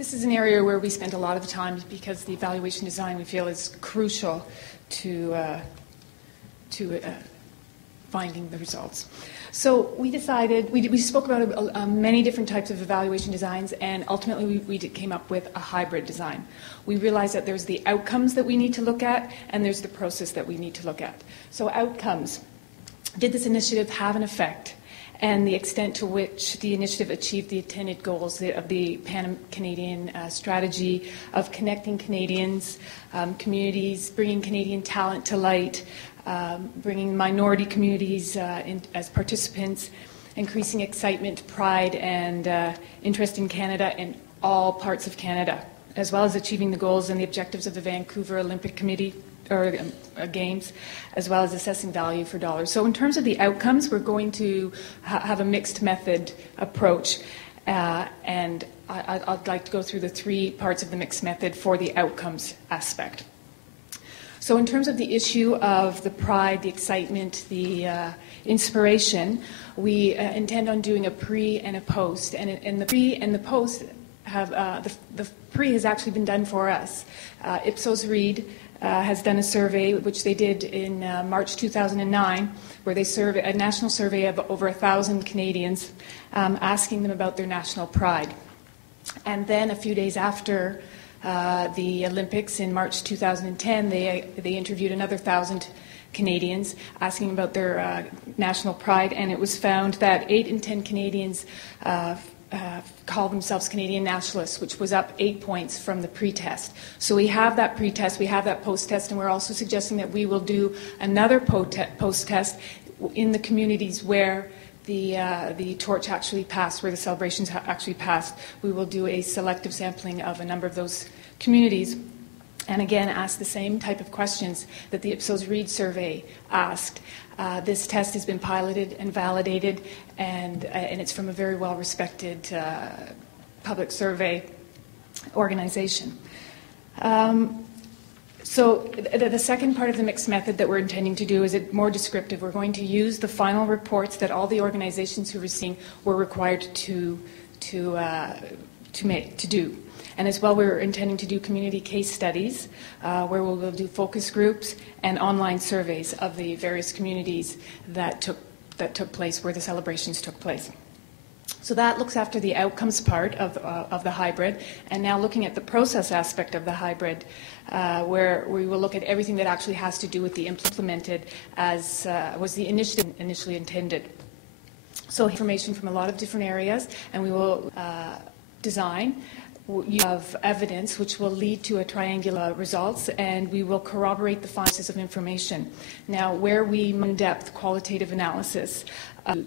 This is an area where we spend a lot of time because the evaluation design we feel is crucial to finding the results. So we decided, we spoke about many different types of evaluation designs, and ultimately we came up with a hybrid design. We realized that there's the outcomes that we need to look at, and there's the process that we need to look at. So outcomes. Did this initiative have an effect? And the extent to which the initiative achieved the intended goals of the Pan-Canadian strategy of connecting Canadians, communities, bringing Canadian talent to light, bringing minority communities in as participants, increasing excitement, pride, and interest in Canada and all parts of Canada, as well as achieving the goals and the objectives of the Vancouver Olympic Committee or Games, as well as assessing value for dollars. So in terms of the outcomes, we're going to have a mixed method approach, and I'd like to go through the 3 parts of the mixed method for the outcomes aspect. So in terms of the issue of the pride, the excitement, the inspiration, we intend on doing a pre and a post. And in the pre and the post have, the pre has actually been done for us. Ipsos Reid has done a survey, which they did in March 2009, where they surveyed a national survey of over 1,000 Canadians, asking them about their national pride. And then a few days after the Olympics in March 2010, they interviewed another 1,000 Canadians asking about their national pride, and it was found that 8 in 10 Canadians call themselves Canadian nationalists, which was up 8 points from the pre-test. So we have that pre-test, we have that post-test, and we're also suggesting that we will do another post-test in the communities where the torch actually passed, where the celebrations actually passed. We will do a selective sampling of a number of those communities, and again ask the same type of questions that the Ipsos Reid survey asked. This test has been piloted and validated, and it's from a very well-respected public survey organization. So the second part of the mixed method that we're intending to do is more descriptive. We're going to use the final reports that all the organizations who were seeing were required to do. And as well, we're intending to do community case studies where we'll do focus groups and online surveys of the various communities that took place, where the celebrations took place. So that looks after the outcomes part of the hybrid. And now looking at the process aspect of the hybrid, where we will look at everything that actually has to do with the implemented as was the initiative initially intended. So information from a lot of different areas, and we will design of evidence which will lead to a triangular results, and we will corroborate the findings of information. Now, where we in-depth qualitative analysis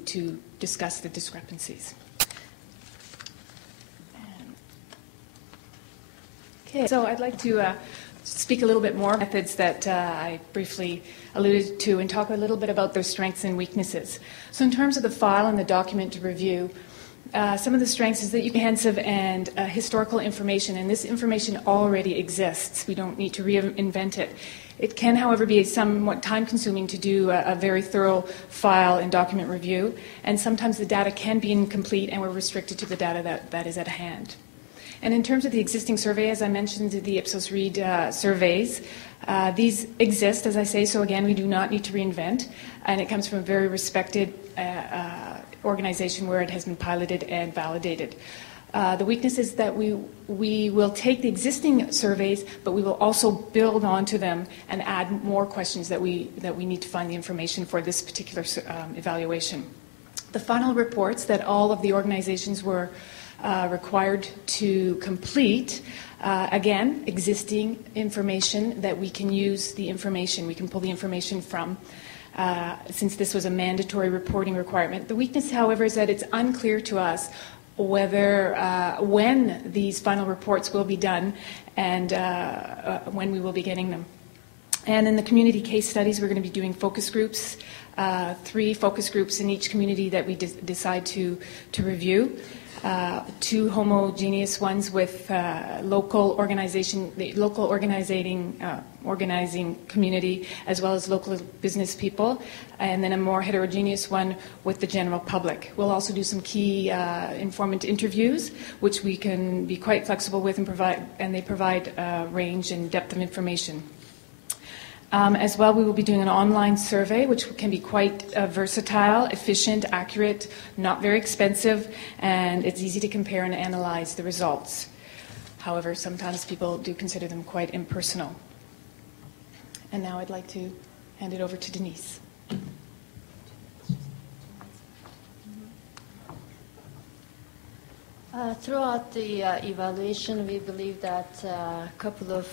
to discuss the discrepancies. Okay, so I'd like to speak a little bit more methods that I briefly alluded to and talk a little bit about their strengths and weaknesses. So in terms of the file and the document to review, some of the strengths is that you comprehensive and historical information, and this information already exists. We don't need to reinvent it. It can, however, be somewhat time-consuming to do a very thorough file and document review, and sometimes the data can be incomplete, and we're restricted to the data that is at hand. And in terms of the existing survey, as I mentioned, the Ipsos Reid surveys, these exist, as I say, so again, we do not need to reinvent, and it comes from a very respected organization where it has been piloted and validated. The weakness is that we will take the existing surveys, but we will also build onto them and add more questions that we need to find the information for this particular evaluation. The final reports that all of the organizations were required to complete, again, existing information that we can use the information, we can pull the information from. Since this was a mandatory reporting requirement. The weakness, however, is that it's unclear to us whether when these final reports will be done and when we will be getting them. And in the community case studies, we're going to be doing focus groups, 3 focus groups in each community that we decide to review. 2 homogeneous ones with local organizing organizing community, as well as local business people, and then a more heterogeneous one with the general public. We'll also do some key informant interviews, which we can be quite flexible with and they provide range and depth of information. As well, we will be doing an online survey, which can be quite versatile, efficient, accurate, not very expensive, and it's easy to compare and analyze the results. However, sometimes people do consider them quite impersonal. And now I'd like to hand it over to Denise. Throughout the evaluation, we believe that a couple of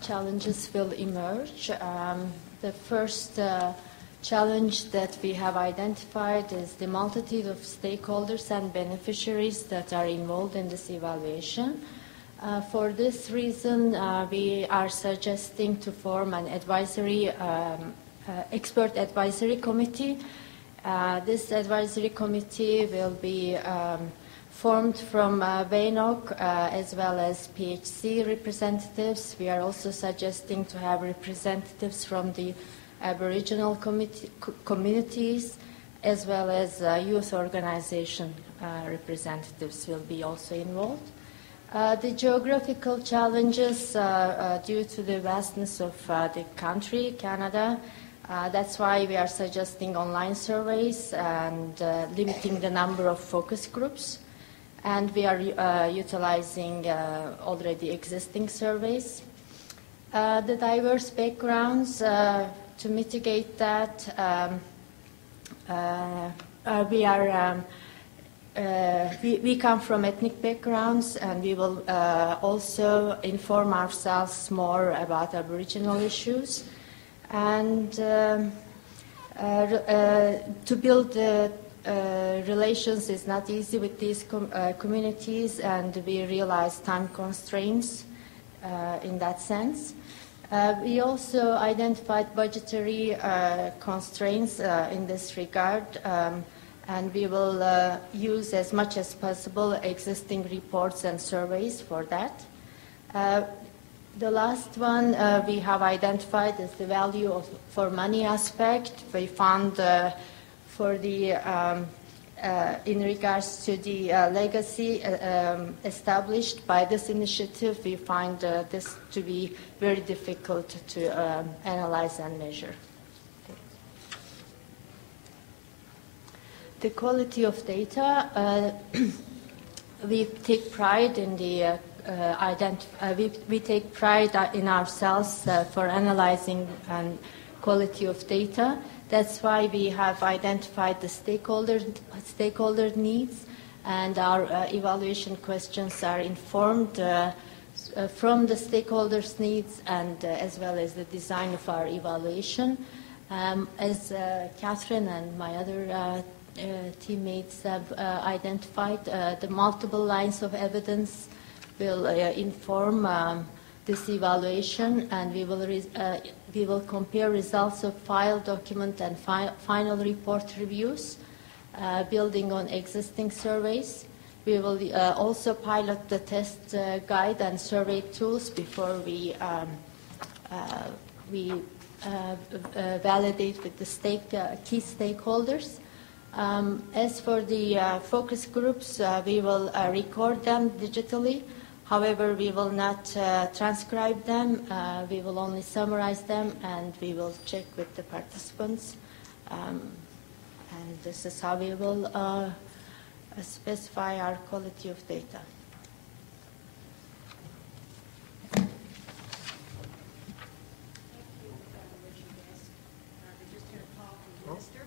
challenges will emerge. The first challenge that we have identified is the multitude of stakeholders and beneficiaries that are involved in this evaluation. For this reason, we are suggesting to form an expert advisory committee. This advisory committee will be formed from BANOC as well as PHC representatives. We are also suggesting to have representatives from the Aboriginal communities as well as youth organization representatives will be also involved. The geographical challenges due to the vastness of the country, Canada, that's why we are suggesting online surveys and limiting the number of focus groups. And we are utilizing already existing surveys. The diverse backgrounds, to mitigate that, we come from ethnic backgrounds, and we will also inform ourselves more about Aboriginal issues. And to build relations is not easy with these communities, and we realize time constraints in that sense. We also identified budgetary constraints in this regard, and we will use as much as possible existing reports and surveys for that. The last one we have identified is the value for money aspect. We found for the in regards to the legacy established by this initiative, we find this to be very difficult to analyze and measure. The quality of data, we take pride in the we take pride in ourselves for analyzing quality of data. That's why we have identified the stakeholder needs, and our evaluation questions are informed from the stakeholders' needs and as well as the design of our evaluation. As Catherine and my other teammates have identified, the multiple lines of evidence will inform this evaluation, and we will compare results of file, document, and final report reviews, building on existing surveys. We will also pilot the test guide and survey tools before we validate with the key stakeholders. As for the focus groups, we will record them digitally. However, we will not transcribe them. We will only summarize them, and we will check with the participants. And this is how we will specify our quality of data. Thank you, Richard. They just had a talk with the minister.